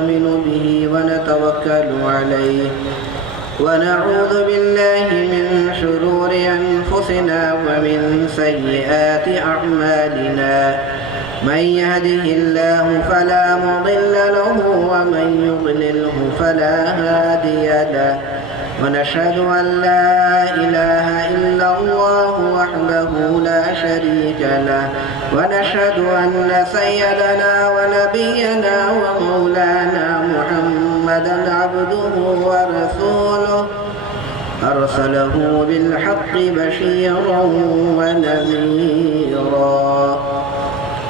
ونؤمن به ونتوكل عليه ونعوذ بالله من شرور أنفسنا ومن سيئات أعمالنا من يهده الله فلا مضل له ومن يضلله فلا هادي له ونشهد أن لا إله إلا الله وحده لا شريك له ونشهد أن سيدنا ونبينا ومولانا محمدا عبده ورسوله أرسله بالحق بشيرا ونذيرا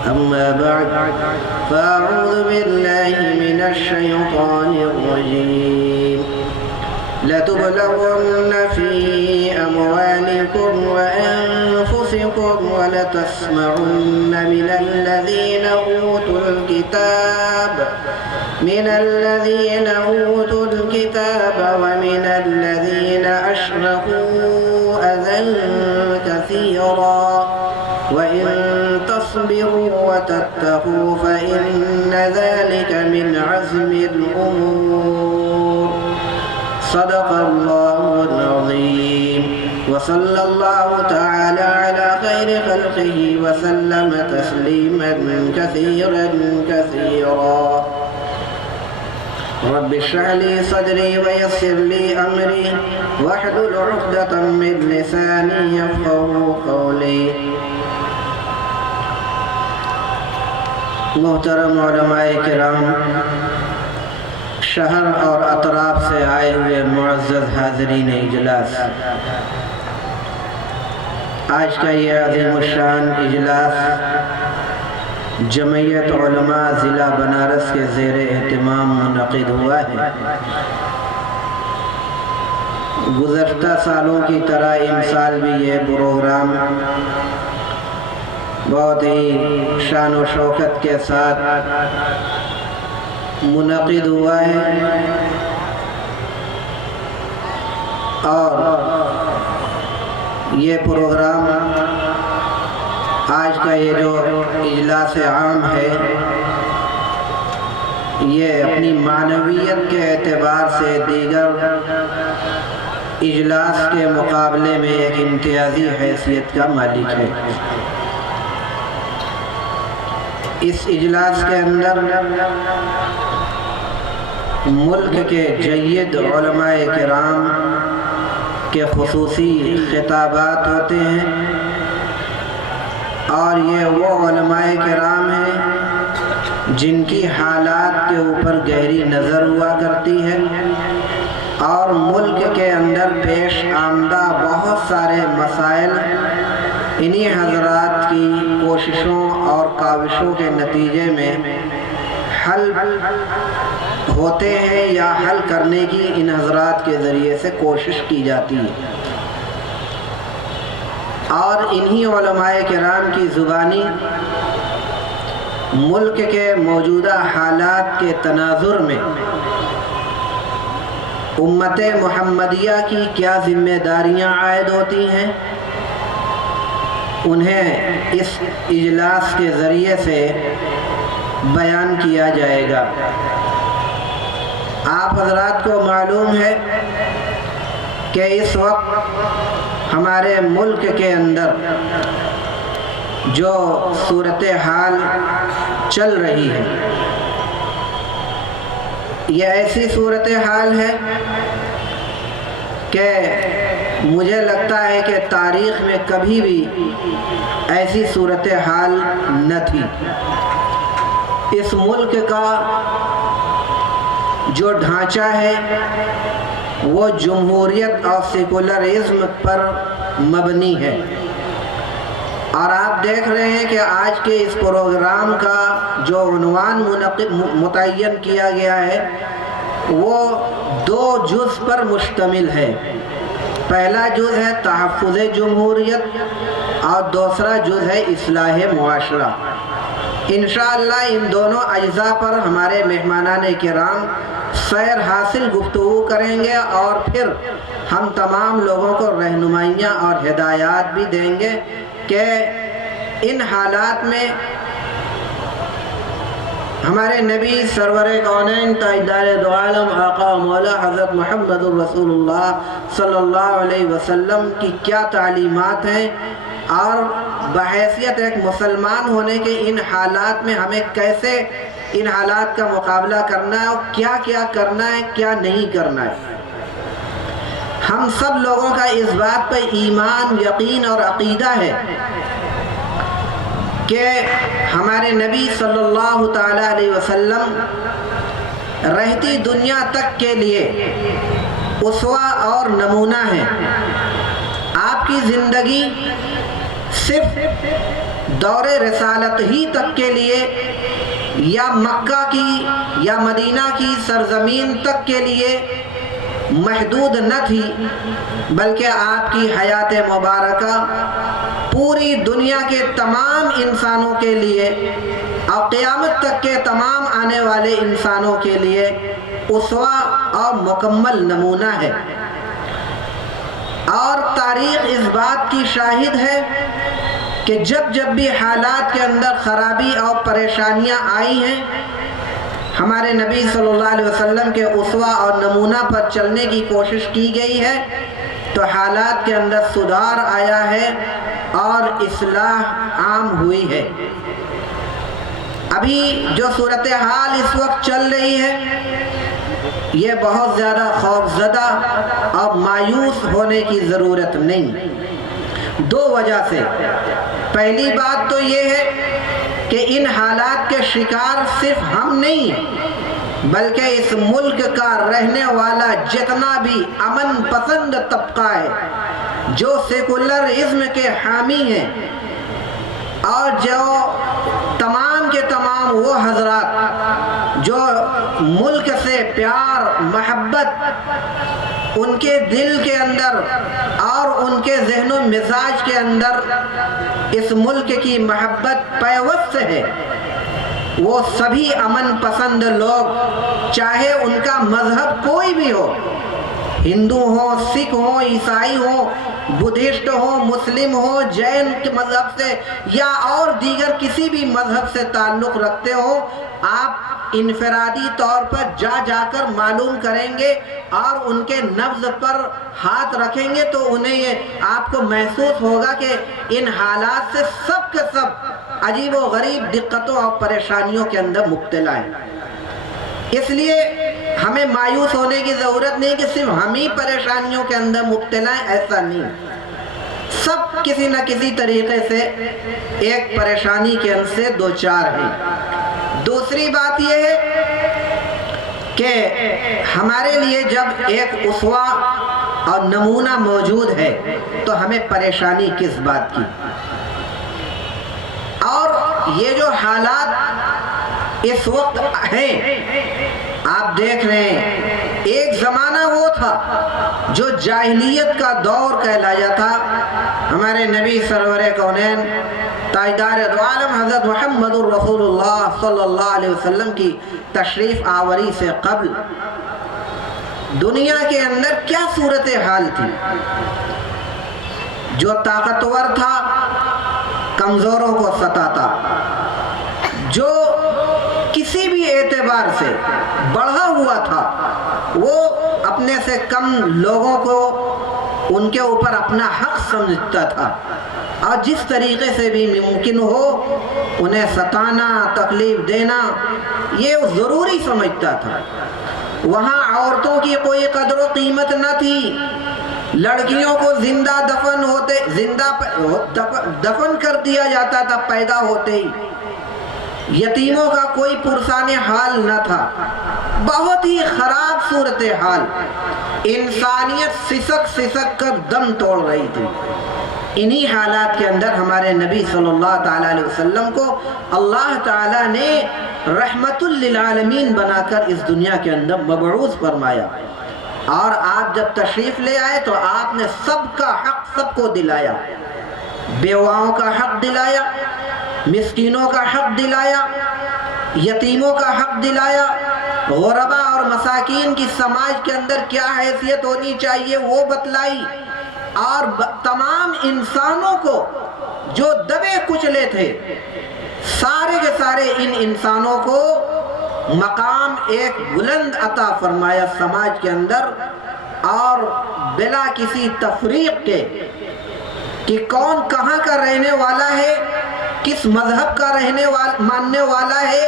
أما بعد فأعوذ بالله من الشيطان الرجيم لتبلغن في أموالكم وأنفسكم ولتسمعن من الذين أوتوا الكتاب ومن الذين أشركوا أذى كثيرا وإن تصبروا وتتقوا فإن ذلك من عزم الأمور صدق الله العظيم وصلى الله تعالى على خير خلقه وسلم تسليما كثيرا كثيرا رب اشرح لي صدري ويسر لي أمري واحلل عقدة من لساني يفقهوا قولي محترم علماء کرام، شہر اور اطراف سے آئے ہوئے معزز حاضرین اجلاس، آج کا یہ عظیم الشان اجلاس جمعیت علماء ضلع بنارس کے زیر اہتمام منعقد ہوا ہے۔ گزشتہ سالوں کی طرح ان سال بھی یہ پروگرام بہت ہی شان و شوکت کے ساتھ منعقد ہوا ہے، اور یہ پروگرام آج کا یہ جو اجلاس عام ہے، یہ اپنی معنویت کے اعتبار سے دیگر اجلاس کے مقابلے میں ایک امتیازی حیثیت کا مالک ہے۔ اس اجلاس کے اندر ملک کے جید علماء کرام کے خصوصی خطابات ہوتے ہیں، اور یہ وہ علماء کرام ہیں جن کی حالات کے اوپر گہری نظر ہوا کرتی ہے، اور ملک کے اندر پیش آمدہ بہت سارے مسائل انہی حضرات کی کوششوں اور کاوشوں کے نتیجے میں حل ہوتے ہیں یا حل کرنے کی ان حضرات کے ذریعے سے کوشش کی جاتی ہے، اور انہی علماء کرام کی زبانی ملک کے موجودہ حالات کے تناظر میں امت محمدیہ کی کیا ذمہ داریاں عائد ہوتی ہیں، انہیں اس اجلاس کے ذریعے سے بیان کیا جائے گا۔ آپ حضرات کو معلوم ہے کہ اس وقت ہمارے ملک کے اندر جو صورتحال چل رہی ہے، یہ ایسی صورتحال ہے کہ مجھے لگتا ہے کہ تاریخ میں کبھی بھی ایسی صورتحال نہ تھی۔ اس ملک کا جو ڈھانچہ ہے وہ جمہوریت اور سیکولرزم پر مبنی ہے، اور آپ دیکھ رہے ہیں کہ آج کے اس پروگرام کا جو عنوان متعین کیا گیا ہے وہ 2 جز پر مشتمل ہے۔ پہلا جز ہے تحفظ جمہوریت، اور دوسرا جز ہے اصلاح معاشرہ۔ انشاءاللہ ان دونوں اجزاء پر ہمارے مہمانان کرام سیر حاصل گفتگو کریں گے، اور پھر ہم تمام لوگوں کو رہنمائیاں اور ہدایات بھی دیں گے کہ ان حالات میں ہمارے نبی سرور کونین تاجدار دو عالم آقا مولا حضرت محمد الرسول اللہ صلی اللہ علیہ وسلم کی کیا تعلیمات ہیں، اور بحیثیت ایک مسلمان ہونے کے ان حالات میں ہمیں کیسے ان حالات کا مقابلہ کرنا ہے اور کیا کیا کرنا ہے، کیا نہیں کرنا ہے۔ ہم سب لوگوں کا اس بات پہ ایمان، یقین اور عقیدہ ہے کہ ہمارے نبی صلی اللہ تعالیٰ علیہ وسلم رہتی دنیا تک کے لیے اسوہ اور نمونہ ہیں۔ آپ کی زندگی صرف دور رسالت ہی تک کے لیے یا مکہ کی یا مدینہ کی سرزمین تک کے لیے محدود نہ تھی، بلکہ آپ کی حیات مبارکہ پوری دنیا کے تمام انسانوں کے لیے اور قیامت تک کے تمام آنے والے انسانوں کے لیے اسوہ اور مکمل نمونہ ہے۔ اور تاریخ اس بات کی شاہد ہے کہ جب جب بھی حالات کے اندر خرابی اور پریشانیاں آئی ہیں، ہمارے نبی صلی اللہ علیہ وسلم کے اسوہ اور نمونہ پر چلنے کی کوشش کی گئی ہے تو حالات کے اندر سدھار آیا ہے اور اصلاح عام ہوئی ہے۔ ابھی جو صورتحال اس وقت چل رہی ہے یہ بہت زیادہ خوفزدہ اور مایوس ہونے کی ضرورت نہیں، دو وجہ سے۔ پہلی بات تو یہ ہے کہ ان حالات کے شکار صرف ہم نہیں بلکہ اس ملک کا رہنے والا جتنا بھی امن پسند طبقہ ہے، جو سیکولرزم کے حامی ہیں، اور جو تمام کے تمام وہ حضرات جو ملک سے پیار محبت ان کے دل کے اندر اور ان کے ذہن و مزاج کے اندر اس ملک کی محبت پیوست ہے، وہ سبھی امن پسند لوگ، چاہے ان کا مذہب کوئی بھی ہو، ہندو ہوں، سکھ ہوں، عیسائی ہوں، بدھسٹ ہوں، مسلم ہوں، جین کے مذہب سے یا اور دیگر کسی بھی مذہب سے تعلق رکھتے ہوں، آپ انفرادی طور پر جا کر معلوم کریں گے اور ان کے نبض پر ہاتھ رکھیں گے تو انہیں یہ آپ کو محسوس ہوگا کہ ان حالات سے سب کے سب عجیب و غریب دقتوں اور پریشانیوں کے اندر مبتلا ہیں۔ اس لیے ہمیں مایوس ہونے کی ضرورت نہیں کہ صرف ہم ہی پریشانیوں کے اندر مبتلا ہیں، ایسا نہیں، سب کسی نہ کسی طریقے سے ایک پریشانی کے اندر سے دوچار ہیں۔ دوسری بات یہ ہے کہ ہمارے لیے جب ایک اسوہ اور نمونہ موجود ہے تو ہمیں پریشانی کس بات کی؟ اور یہ جو حالات اس وقت ہیں آپ دیکھ رہے ہیں، ایک زمانہ وہ تھا جو جاہلیت کا دور کہلایا تھا۔ ہمارے نبی سرور کونین تاجدار دو عالم حضرت محمد الرسول اللہ صلی اللہ علیہ وسلم کی تشریف آوری سے قبل دنیا کے اندر کیا صورتحال تھی؟ جو طاقتور تھا کمزوروں کو ستاتا، جو کسی بھی اعتبار سے بڑھا ہوا تھا وہ اپنے سے کم لوگوں کو ان کے اوپر اپنا حق سمجھتا تھا، اور جس طریقے سے بھی ممکن ہو انہیں ستانا، تکلیف دینا یہ ضروری سمجھتا تھا۔ وہاں عورتوں کی کوئی قدر و قیمت نہ تھی، لڑکیوں کو زندہ دفن کر دیا جاتا تھا پیدا ہوتے ہی، یتیموں کا کوئی پرسان حال نہ تھا، بہت ہی خراب صورتحال، انسانیت سسک کر دم توڑ رہی تھی۔ انہی حالات کے اندر ہمارے نبی صلی اللہ تعالیٰ علیہ وسلم کو اللہ تعالیٰ نے رحمت للعالمین بنا کر اس دنیا کے اندر مبعوث فرمایا، اور آپ جب تشریف لے آئے تو آپ نے سب کا حق سب کو دلایا، بیواؤں کا حق دلایا، مسکینوں کا حق دلایا، یتیموں کا حق دلایا، غربا اور مساکین کی سماج کے اندر کیا حیثیت ہونی چاہیے وہ بتلائی، اور تمام انسانوں کو جو دبے کچلے تھے سارے کے سارے ان انسانوں کو مقام ایک بلند عطا فرمایا سماج کے اندر، اور بلا کسی تفریق کے کہ کون کہاں کا رہنے والا ہے، کس مذہب کا ماننے والا ہے،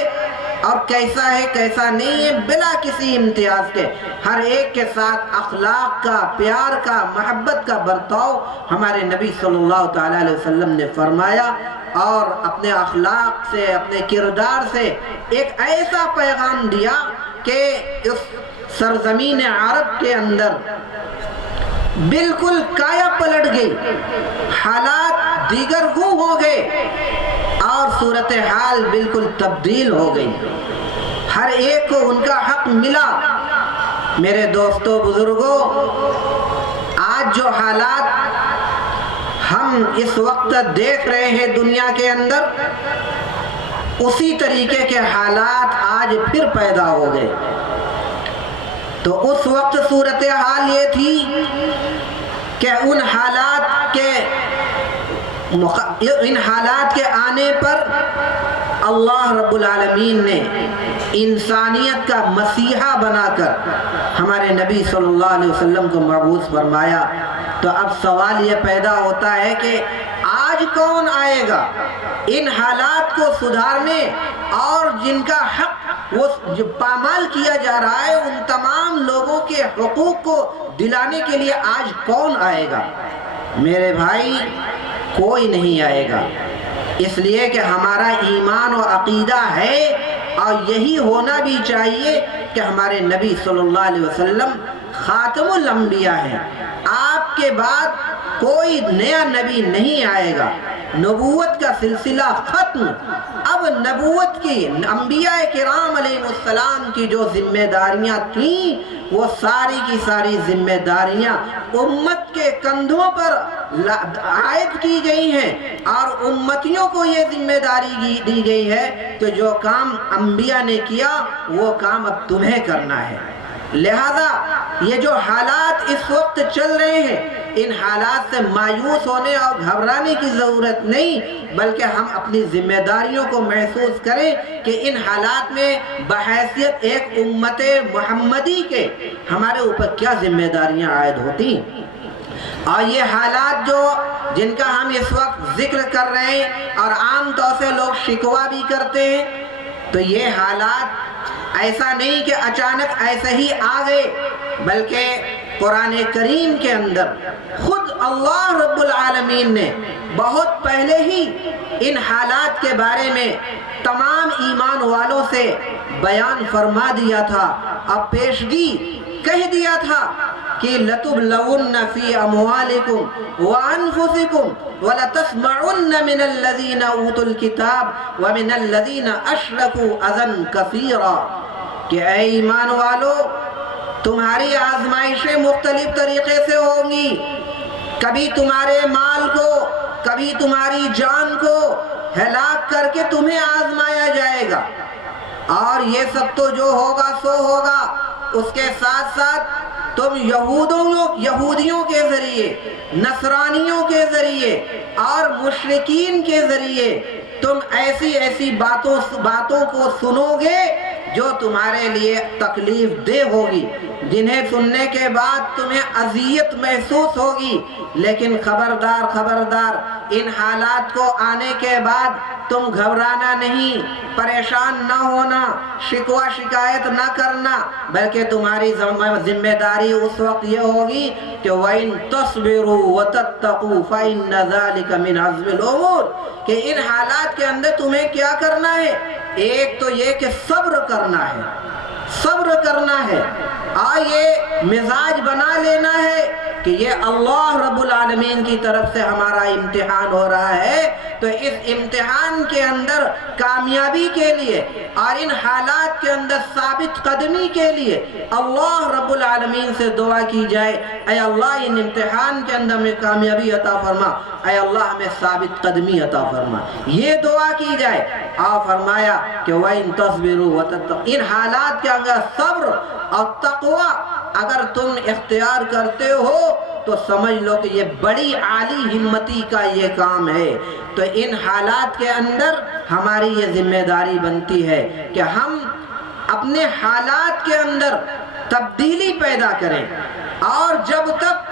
اور کیسا ہے کیسا نہیں ہے، بلا کسی امتیاز کے ہر ایک کے ساتھ اخلاق کا، پیار کا، محبت کا برتاؤ ہمارے نبی صلی اللہ تعالیٰ علیہ وسلم نے فرمایا، اور اپنے اخلاق سے، اپنے کردار سے ایک ایسا پیغام دیا کہ اس سرزمین عرب کے اندر بالکل کایا پلٹ گئی، حالات دیگر گو ہو گئے اور صورتحال بالکل تبدیل ہو گئی، ہر ایک کو ان کا حق ملا۔ میرے دوستو، بزرگوں، آج جو حالات ہم اس وقت دیکھ رہے ہیں دنیا کے اندر، اسی طریقے کے حالات آج پھر پیدا ہو گئے۔ تو اس وقت صورتحال یہ تھی کہ ان حالات کے آنے پر اللہ رب العالمین نے انسانیت کا مسیحا بنا کر ہمارے نبی صلی اللہ علیہ وسلم کو مبعوث فرمایا۔ تو اب سوال یہ پیدا ہوتا ہے کہ آج کون آئے گا ان حالات کو سدھارنے، اور جن کا حق وہ جو پامال کیا جا رہا ہے ان تمام لوگوں کے حقوق کو دلانے کے لیے آج کون آئے گا؟ میرے بھائی، کوئی نہیں آئے گا، اس لیے کہ ہمارا ایمان و عقیدہ ہے، اور یہی ہونا بھی چاہیے کہ ہمارے نبی صلی اللہ علیہ وسلم خاتم الانبیاء ہیں، آپ کے بعد کوئی نیا نبی نہیں آئے گا، نبوت کا سلسلہ ختم۔ اب نبوت کی، انبیاء کرام علیہ السلام کی جو ذمہ داریاں تھیں، وہ ساری کی ساری ذمہ داریاں امت کے کندھوں پر عائد کی گئی ہیں، اور امتیوں کو یہ ذمہ داری دی گئی ہے کہ جو کام انبیاء نے کیا وہ کام اب تمہیں کرنا ہے۔ لہذا یہ جو حالات اس وقت چل رہے ہیں، ان حالات سے مایوس ہونے اور گھبرانے کی ضرورت نہیں، بلکہ ہم اپنی ذمہ داریوں کو محسوس کریں کہ ان حالات میں بحیثیت ایک امت محمدی کے ہمارے اوپر کیا ذمہ داریاں عائد ہوتی ہیں۔ اور یہ حالات جن کا ہم اس وقت ذکر کر رہے ہیں اور عام طور سے لوگ شکوہ بھی کرتے ہیں، تو یہ حالات ایسا نہیں کہ اچانک ایسے ہی آ گئے، بلکہ قرآن کریم کے اندر خود اللہ رب العالمین نے بہت پہلے ہی ان حالات کے بارے میں تمام ایمان والوں سے بیان فرما دیا تھا، اور پیشگی کہہ دیا تھا کہ لَتُبْلَوُنَّ فِي أَمْوَالِكُمْ وَأَنفُسِكُمْ وَلَتَسْمَعُنَّ مِنَ الَّذِينَ أُوتُوا الْكِتَابَ وَمِنَ الَّذِينَ أَشْرَكُوا أَذًى كَثِيرًا، کہ اے ایمان والو، تمہاری آزمائشیں مختلف طریقے سے ہوں گی، کبھی تمہارے مال کو، کبھی تمہاری جان کو ہلاک کر کے تمہیں آزمایا جائے گا، اور یہ سب تو جو ہوگا سو ہوگا۔ اس کے ساتھ ساتھ تم یہودیوں کے ذریعے، نصرانیوں کے ذریعے اور مشرکین کے ذریعے تم ایسی باتوں کو سنو گے جو تمہارے لیے تکلیف دہ ہوگی، جنہیں سننے کے بعد تمہیں اذیت محسوس ہوگی۔ لیکن خبردار خبردار، ان حالات کو آنے کے بعد تم گھبرانا نہیں، پریشان نہ ہونا، شکوہ شکایت نہ کرنا، بلکہ تمہاری ذمہ داری اس وقت یہ ہوگی کہ وَإِن تَصْبِرُوا وَتَتَّقُوا فَإِنَّ ذَلِكَ مِنْ عَزْمِ الْأُمُورِ، کہ ان حالات کے اندر تمہیں کیا کرنا ہے؟ ایک تو یہ کہ صبر کرنا ہے، صبر کرنا ہے، اور یہ مزاج بنا لینا ہے کہ یہ اللہ رب العالمین کی طرف سے ہمارا امتحان ہو رہا ہے، تو اس امتحان کے اندر کامیابی کے لیے اور ان حالات کے اندر ثابت قدمی کے لیے اللہ رب العالمین سے دعا کی جائے، اے اللہ ان امتحان کے اندر ہمیں کامیابی عطا فرما، اے اللہ ہمیں ثابت قدمی عطا فرما، یہ دعا کی جائے۔ اور فرمایا کہ وَإِن تَصْبِرُوا وَتَتَّقُوا، ان حالات کے اندر صبر اور تقوی اگر تم اختیار کرتے ہو تو سمجھ لو کہ یہ بڑی عالی ہمتی کا یہ کام ہے۔ تو ان حالات کے اندر ہماری یہ ذمہ داری بنتی ہے کہ ہم اپنے حالات کے اندر تبدیلی پیدا کریں، اور جب تک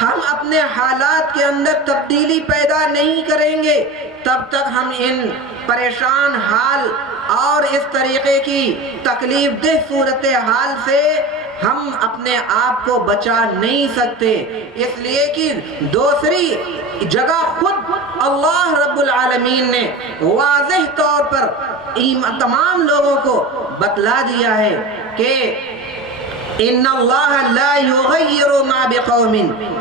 ہم اپنے حالات کے اندر تبدیلی پیدا نہیں کریں گے تب تک ہم ان پریشان حال اور اس طریقے کی تکلیف دہ صورتحال سے ہم اپنے آپ کو بچا نہیں سکتے۔ اس لیے کہ دوسری جگہ خود اللہ رب العالمین نے واضح طور پر تمام لوگوں کو بتلا دیا ہے کہ ان اللہ لا یغیر ما بقوم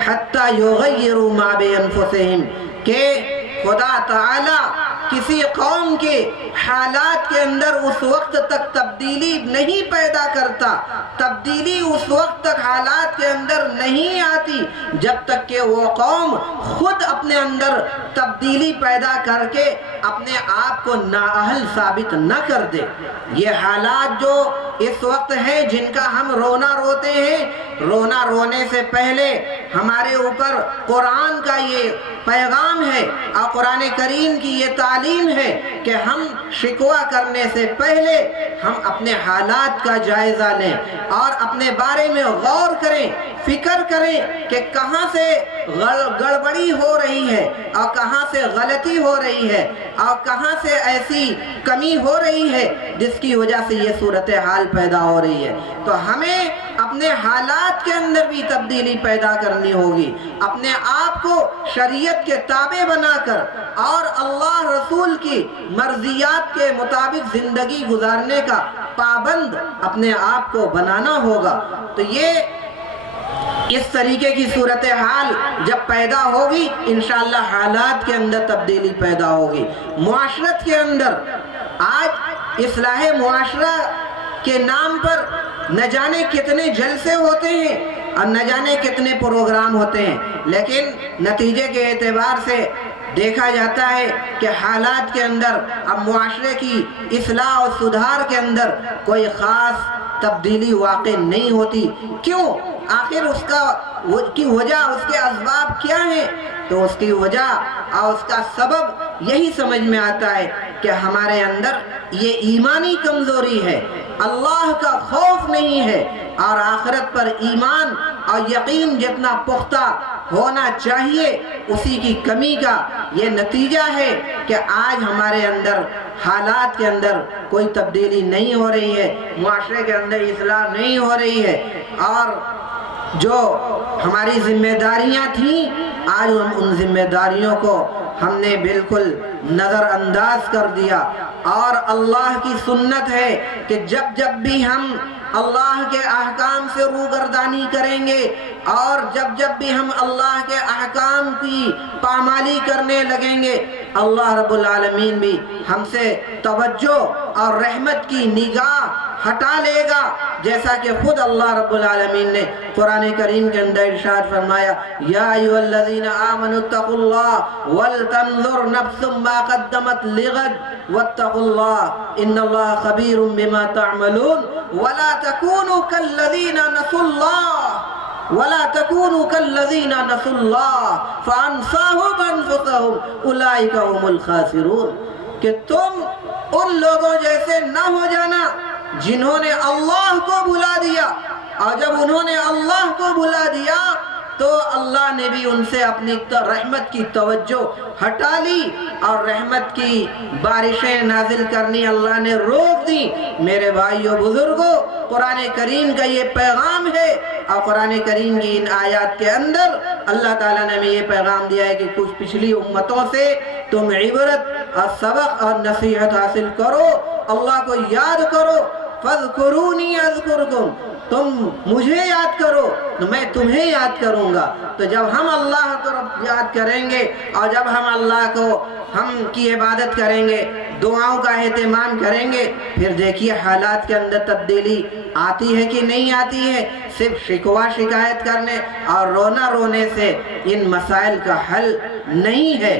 حتی یغیروا ما بانفسہم، کہ خدا تعالی کسی قوم کے حالات کے اندر اس وقت تک تبدیلی نہیں پیدا کرتا، تبدیلی اس وقت تک حالات کے اندر نہیں آتی جب تک کہ وہ قوم خود اپنے اندر تبدیلی پیدا کر کے اپنے آپ کو نااہل ثابت نہ کر دے۔ یہ حالات جو اس وقت ہیں جن کا ہم رونا روتے ہیں، رونا رونے سے پہلے ہمارے اوپر قرآن کا یہ پیغام ہے اور قرآن کریم کی یہ تعلیم ہے کہ ہم شکوہ کرنے سے پہلے ہم اپنے حالات کا جائزہ لیں اور اپنے بارے میں غور کریں، فکر کریں کہ کہاں سے گڑبڑی ہو رہی ہے اور کہاں سے غلطی ہو رہی ہے اور کہاں سے ایسی کمی ہو رہی ہے جس کی وجہ سے یہ صورتحال پیدا ہو رہی ہے۔ تو ہمیں اپنے حالات کے اندر بھی تبدیلی پیدا کرنی ہوگی، اپنے آپ کو شریعت کے تابع بنا کر اور اللہ رسول کی مرضیات کے مطابق زندگی گزارنے کا پابند اپنے آپ کو بنانا ہوگا۔ تو یہ اس طریقے کی صورتحال جب پیدا ہوگی انشاءاللہ حالات کے اندر تبدیلی پیدا ہوگی۔ معاشرت کے اندر آج اصلاح معاشرہ کے نام پر نہ جانے کتنے جلسے ہوتے ہیں اور نہ جانے کتنے پروگرام ہوتے ہیں، لیکن نتیجے کے اعتبار سے دیکھا جاتا ہے کہ حالات کے اندر اب معاشرے کی اصلاح اور سدھار کے اندر کوئی خاص تبدیلی واقع نہیں ہوتی۔ کیوں؟ آخر اس کی وجہ، اس کے اسباب کیا ہیں؟ تو اس کی وجہ اور اس کا سبب یہی سمجھ میں آتا ہے کہ ہمارے اندر یہ ایمانی کمزوری ہے، اللہ کا خوف نہیں ہے، اور آخرت پر ایمان اور یقین جتنا پختہ ہونا چاہیے اسی کی کمی کا یہ نتیجہ ہے کہ آج ہمارے اندر حالات کے اندر کوئی تبدیلی نہیں ہو رہی ہے، معاشرے کے اندر اصلاح نہیں ہو رہی ہے، اور جو ہماری ذمہ داریاں تھیں آج ہم ان ذمہ داریوں کو ہم نے بالکل نظر انداز کر دیا۔ اور اللہ کی سنت ہے کہ جب بھی ہم اللہ کے احکام سے روگردانی کریں گے اور جب بھی ہم اللہ کے احکام کی پامالی کرنے لگیں گے اللہ رب العالمین بھی ہم سے توجہ اور رحمت کی نگاہ ہٹا لے گا، جیسا کہ خود اللہ رب العالمین نے قرآن کریم کے اندر ارشاد فرمایا یا ایھا الذین آمنوا اتقوا اللہ ولتنظر نفس ما قدمت لغد واتقوا اللہ ان اللہ خبیر بما تعملون ولا تکونوا کالذین نسوا اللہ ولا تکونوا کالذین نسوا اللہ فانساہم انفسہم اولئک هم الخاسرون، کہ تم ان لوگوں جیسے نہ ہو جانا جنہوں نے اللہ کو بھلا دیا، اور جب انہوں نے اللہ کو بھلا دیا تو اللہ نے بھی ان سے اپنی رحمت کی توجہ ہٹا لی اور رحمت کی بارشیں نازل کرنی اللہ نے روک دی۔ میرے بھائیو بزرگوں، قرآن کریم کا یہ پیغام ہے، اور قرآن کریم کی ان آیات کے اندر اللہ تعالیٰ نے ہمیں یہ پیغام دیا ہے کہ کچھ پچھلی امتوں سے تم عبرت اور سبق اور نصیحت حاصل کرو، اللہ کو یاد کرو، فَاذْكُرُونِي أَذْكُرْكُمْ، تم مجھے یاد کرو تو میں تمہیں یاد کروں گا۔ تو جب ہم اللہ کو یاد کریں گے اور جب ہم اللہ کو ہم کی عبادت کریں گے، دعاؤں کا اہتمام کریں گے، پھر دیکھیے حالات کے اندر تبدیلی آتی ہے کہ نہیں آتی ہے۔ صرف شکوہ شکایت کرنے اور رونا رونے سے ان مسائل کا حل نہیں ہے،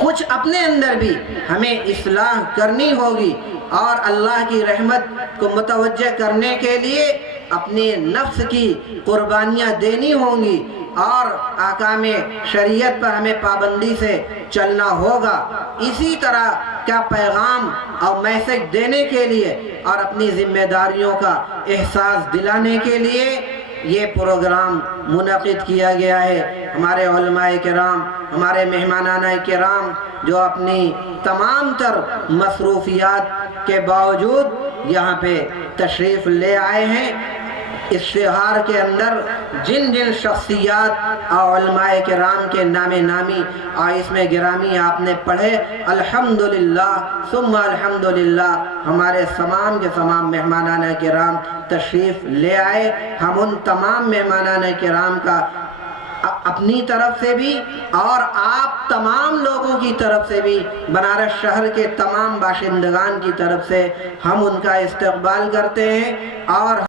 کچھ اپنے اندر بھی ہمیں اصلاح کرنی ہوگی، اور اللہ کی رحمت کو متوجہ کرنے کے لیے اپنی نفس کی قربانیاں دینی ہوں گی اور احکام شریعت پر ہمیں پابندی سے چلنا ہوگا۔ اسی طرح کا پیغام اور میسج دینے کے لیے اور اپنی ذمہ داریوں کا احساس دلانے کے لیے یہ پروگرام منعقد کیا گیا ہے۔ ہمارے علماء کرام، ہمارے مہمانان کرام جو اپنی تمام تر مصروفیات کے باوجود یہاں پہ تشریف لے آئے ہیں، اشتہار کے اندر جن جن شخصیات اور علماء کرام کے نام نامی اور اس میں گرامی آپ نے پڑھے، الحمدللہ ثم الحمدللہ ہمارے تمام کے تمام مہمانان کرام تشریف لے آئے۔ ہم ان تمام مہمانان کرام کا اپنی طرف سے بھی اور آپ تمام لوگوں کی طرف سے بھی، بنارس شہر کے تمام باشندگان کی طرف سے ہم ان کا استقبال کرتے ہیں اور